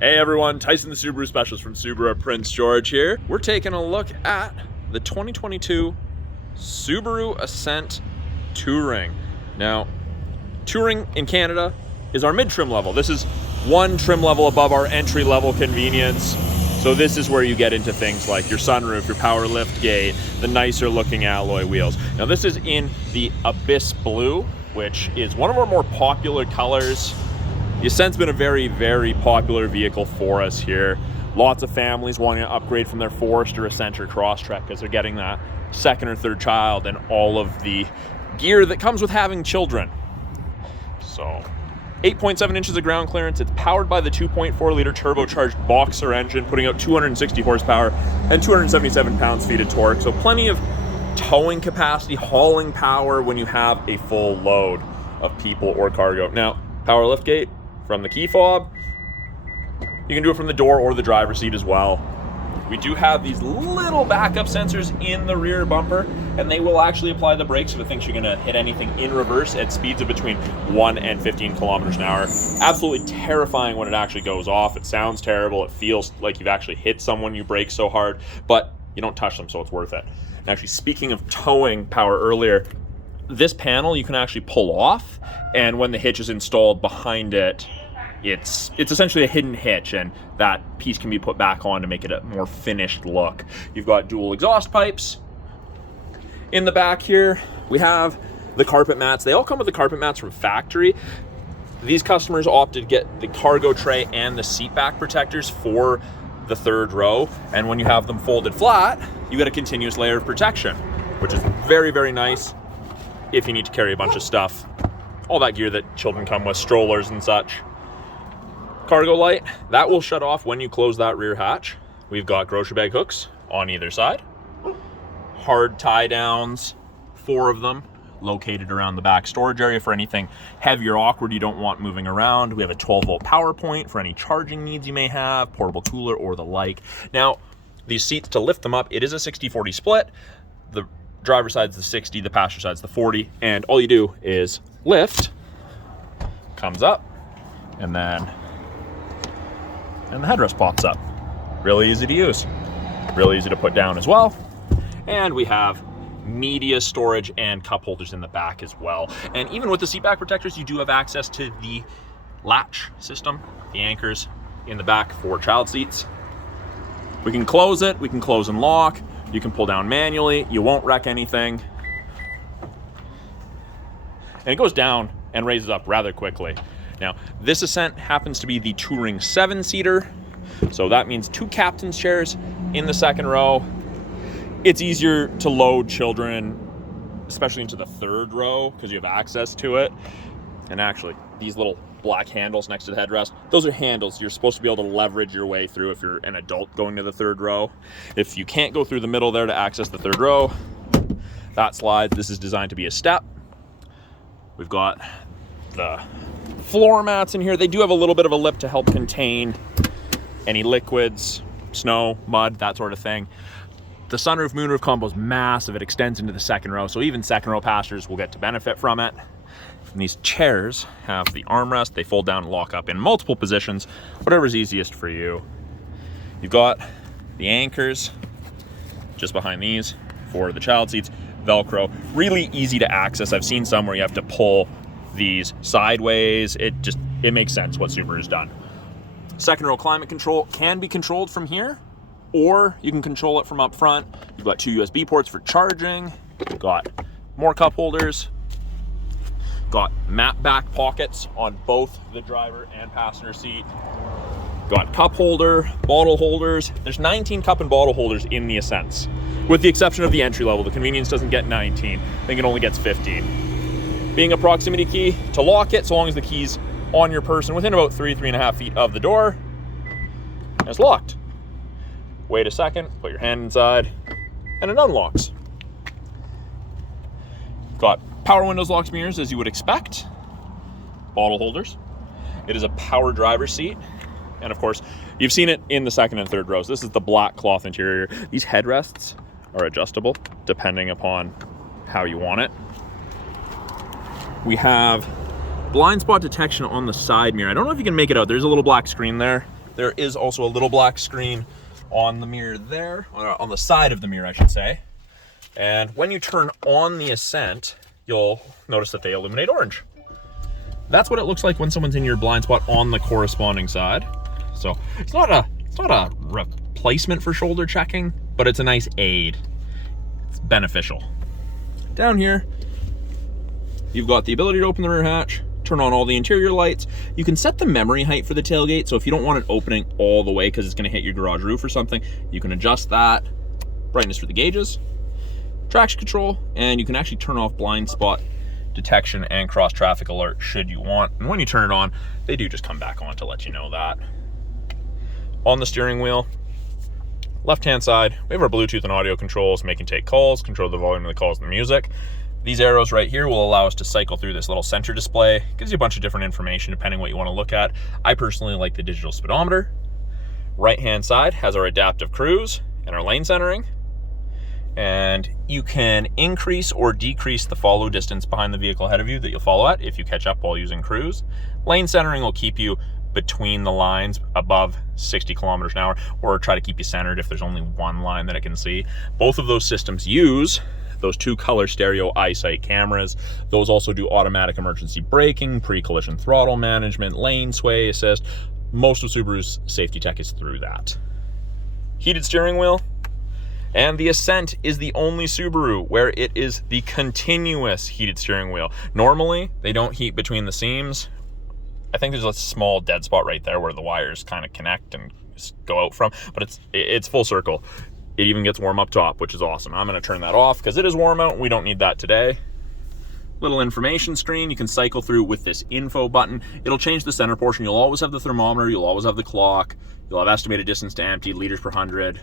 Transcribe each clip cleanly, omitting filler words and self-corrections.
Hey everyone, Tyson the Subaru Specialist from Subaru at Prince George here. We're taking a look at the 2022 Subaru Ascent Touring. Now, Touring in Canada is our mid-trim level. This is one trim level above our entry-level convenience. So this is where you get into things like your sunroof, your power lift gate, the nicer looking alloy wheels. Now this is in the Abyss Blue, which is one of our more popular colors. The Ascent's been a very, very popular vehicle for us here. Lots of families wanting to upgrade from their Forester, Ascent, or Crosstrek because they're getting that second or third child and all of the gear that comes with having children. So 8.7 inches of ground clearance. It's powered by the 2.4 liter turbocharged Boxer engine, putting out 260 horsepower and 277 pounds-feet of torque. So plenty of towing capacity, hauling power when you have a full load of people or cargo. Now, power lift gate from the key fob. You can do it from the door or the driver's seat as well. We do have these little backup sensors in the rear bumper, and they will actually apply the brakes if it thinks you're gonna hit anything in reverse at speeds of between 1 and 15 kilometers an hour. Absolutely terrifying when it actually goes off. It sounds terrible. It feels like you've actually hit someone, you brake so hard, but you don't touch them, so it's worth it. And actually, speaking of towing power earlier, this panel you can actually pull off, and when the hitch is installed behind it, it's essentially a hidden hitch, and that piece can be put back on to make it a more finished look. You've got dual exhaust pipes. In the back here, we have the carpet mats. They all come with the carpet mats from factory. These customers opted to get the cargo tray and the seat back protectors for the third row, and when you have them folded flat, you get a continuous layer of protection, which is very, very nice if you need to carry a bunch of stuff. All that gear that children come with, strollers and such. Cargo light, that will shut off when you close that rear hatch. We've got grocery bag hooks on either side. Hard tie downs, 4 of them, located around the back storage area for anything heavy or awkward you don't want moving around. We have a 12-volt power point for any charging needs you may have, portable cooler or the like. Now, these seats, to lift them up, it is a 60-40 split. The driver's side's the 60, the passenger side's the 40, and all you do is lift, comes up, and the headrest pops up. Really easy to use. Really easy to put down as well. And we have media storage and cup holders in the back as well. And even with the seat back protectors, you do have access to the latch system, the anchors in the back for child seats. We can close it, we can close and lock. You can pull down manually, you won't wreck anything. And it goes down and raises up rather quickly. Now, this Ascent happens to be the Touring 7-seater, so that means 2 captain's chairs in the second row. It's easier to load children, especially into the third row, because you have access to it. And actually, these little black handles next to the headrest, those are handles you're supposed to be able to leverage your way through if you're an adult going to the third row. If you can't go through the middle there to access the third row, that slides. This is designed to be a step. We've got the floor mats in here. They do have a little bit of a lip to help contain any liquids, snow, mud, that sort of thing. The sunroof moonroof combo is massive. It extends into the second row, so even second row passengers will get to benefit from it. And these chairs have the armrest. They fold down and lock up in multiple positions, whatever's easiest for you. You've got the anchors just behind these for the child seats. Velcro, really easy to access. I've seen some where you have to pull these sideways. It makes sense what Subaru's done. Second row climate control can be controlled from here, or you can control it from up front. You've got 2 USB ports for charging. You've got more cup holders. Got map back pockets on both the driver and passenger seat. Got cup holder, bottle holders. There's 19 cup and bottle holders in the Ascents, with the exception of the entry level. The convenience doesn't get 19. I think it only gets 15. Being a proximity key to lock it, so long as the key's on your person within about 3.5 feet of the door, and it's locked. Wait a second, put your hand inside, and it unlocks. Got power windows, locks, mirrors, as you would expect. Bottle holders. It is a power driver's seat. And of course, you've seen it in the second and third rows. This is the black cloth interior. These headrests are adjustable depending upon how you want it. We have blind spot detection on the side mirror. I don't know if you can make it out. There's a little black screen there. There is also a little black screen on the mirror there, or on the side of the mirror, I should say. And when you turn on the Ascent, you'll notice that they illuminate orange. That's what it looks like when someone's in your blind spot on the corresponding side. So it's not a replacement for shoulder checking, but it's a nice aid. It's beneficial. Down here, you've got the ability to open the rear hatch, turn on all the interior lights. You can set the memory height for the tailgate, so if you don't want it opening all the way because it's going to hit your garage roof or something, you can adjust that. Brightness for the gauges, traction control, and you can actually turn off blind spot detection and cross traffic alert should you want. And when you turn it on, they do just come back on to let you know that. On the steering wheel, left hand side, we have our Bluetooth and audio controls, make and take calls, control the volume of the calls and the music. These arrows right here will allow us to cycle through this little center display. Gives you a bunch of different information depending what you want to look at. I personally like the digital speedometer. Right hand side has our adaptive cruise and our lane centering. And you can increase or decrease the follow distance behind the vehicle ahead of you that you'll follow at if you catch up while using cruise. Lane centering will keep you between the lines above 60 kilometers an hour, or try to keep you centered if there's only one line that it can see. Both of those systems use those 2 color stereo eyesight cameras. Those also do automatic emergency braking, pre-collision throttle management, lane sway assist. Most of Subaru's safety tech is through that. Heated steering wheel. And the Ascent is the only Subaru where it is the continuous heated steering wheel. Normally, they don't heat between the seams. I think there's a small dead spot right there where the wires kind of connect and go out from, but it's full circle. It even gets warm up top, which is awesome. I'm gonna turn that off because it is warm out. We don't need that today. Little information screen you can cycle through with this info button. It'll change the center portion. You'll always have the thermometer. You'll always have the clock. You'll have estimated distance to empty, liters per 100.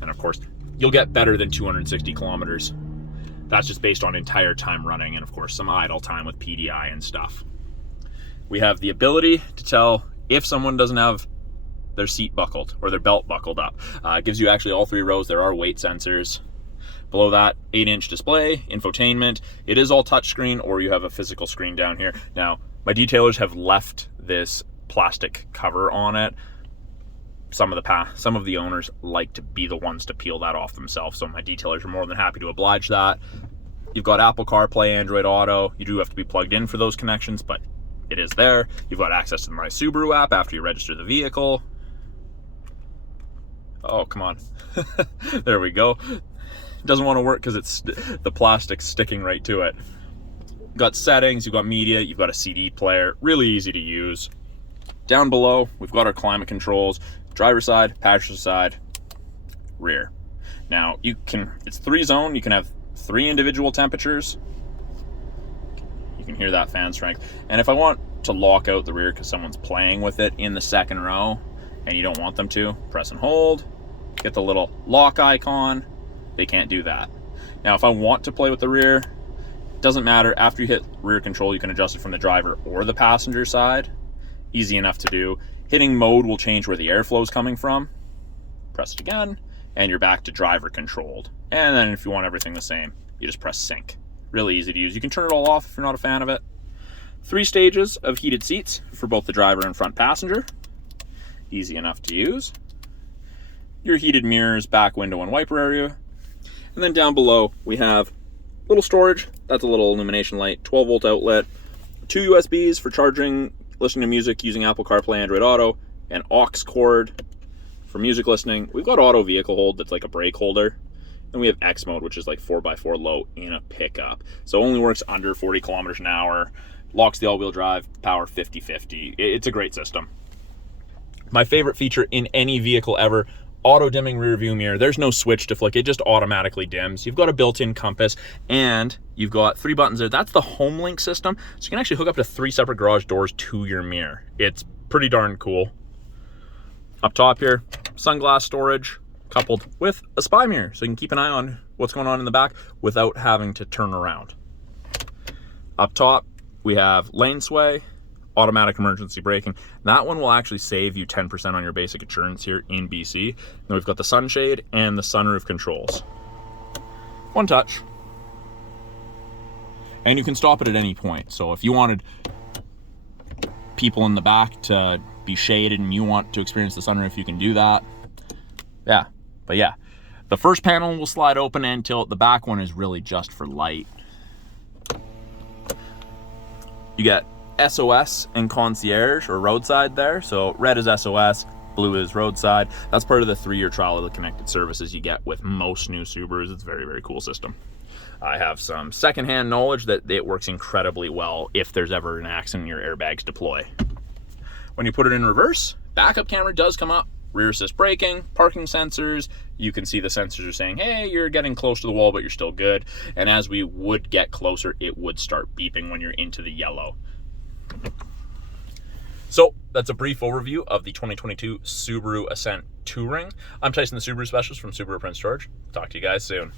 And of course, you'll get better than 260 kilometers. That's just based on entire time running and of course some idle time with PDI and stuff. We have the ability to tell if someone doesn't have their seat buckled or their belt buckled up. It gives you actually all 3 rows. There are weight sensors. Below that, 8-inch display, infotainment. It is all touchscreen, or you have a physical screen down here. Now, my detailers have left this plastic cover on it. Some of the owners like to be the ones to peel that off themselves, so my detailers are more than happy to oblige that. You've got Apple CarPlay, Android Auto. You do have to be plugged in for those connections, but it is there. You've got access to the My Subaru app after you register the vehicle. Oh, come on. There we go. It doesn't want to work because it's the plastic sticking right to it. You've got settings, you've got media, you've got a CD player. Really easy to use. Down below, we've got our climate controls. Driver side, passenger side, rear. Now, it's 3-zone. You can have 3 individual temperatures. You can hear that fan strength. And if I want to lock out the rear because someone's playing with it in the 2nd row and you don't want them to, press and hold, get the little lock icon. They can't do that. Now, if I want to play with the rear, doesn't matter. After you hit rear control, you can adjust it from the driver or the passenger side. Easy enough to do. Hitting mode will change where the airflow is coming from. Press it again, and you're back to driver controlled. And then if you want everything the same, you just press sync. Really easy to use. You can turn it all off if you're not a fan of it. 3 stages of heated seats for both the driver and front passenger. Easy enough to use. Your heated mirrors, back window and wiper area. And then down below, we have little storage. That's a little illumination light, 12-volt outlet, 2 USBs for charging, listening to music using Apple CarPlay, Android Auto, an aux cord for music listening. We've got auto vehicle hold that's like a brake holder. And we have X mode, which is like 4x4 low in a pickup. So only works under 40 kilometers an hour. Locks the all-wheel drive, power 50-50. It's a great system. My favorite feature in any vehicle ever, auto dimming rear view mirror. There's no switch to flick, it just automatically dims. You've got a built-in compass and you've got 3 buttons there. That's the home link system. So you can actually hook up to 3 separate garage doors to your mirror. It's pretty darn cool. Up top here, sunglass storage coupled with a spy mirror. So you can keep an eye on what's going on in the back without having to turn around. Up top, we have lane sway, automatic emergency braking. That one will actually save you 10% on your basic insurance here in BC. Then we've got the sunshade and the sunroof controls. One touch. And you can stop it at any point. So if you wanted people in the back to be shaded and you want to experience the sunroof, you can do that. Yeah, but yeah, the first panel will slide open and tilt. The back one is really just for light. You got SOS and concierge or roadside there. So red is SOS, blue is roadside. That's part of the 3-year trial of the connected services you get with most new Subarus. It's a very, very cool system. I have some secondhand knowledge that it works incredibly well if there's ever an accident and your airbags deploy. When you put it in reverse, backup camera does come up, rear assist braking, parking sensors. You can see the sensors are saying, hey, you're getting close to the wall, but you're still good. And as we would get closer, it would start beeping when you're into the yellow. So that's a brief overview of the 2022 Subaru Ascent Touring. I'm Tyson, the Subaru specialist from Subaru Prince George. Talk to you guys soon.